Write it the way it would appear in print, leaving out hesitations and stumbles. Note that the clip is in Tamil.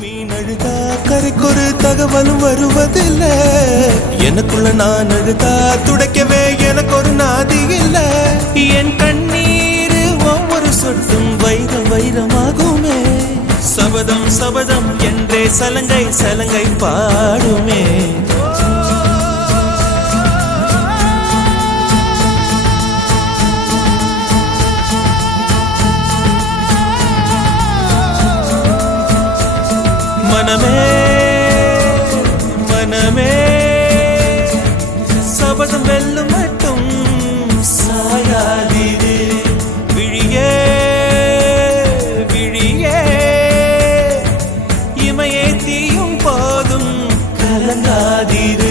மீன் அழுதா கரைக்கொரு தகவலும் வருவதில்லை. எனக்குள்ள நான் அழுதா துடைக்கவே எனக்கு ஒரு நாதி இல்லை. என் கண்ணீர் ஒவ்வொரு சொட்டும் வைரம் வைரமாகுமே. சபதம் சபதம் என்றே சலங்கை சலங்கை பாடுமே. மனமே மனமே சபதம் வெல்லும் மட்டும் சாயாதீது. விழியே விழியே இமையே தீயும் போதும் கலங்காதீது.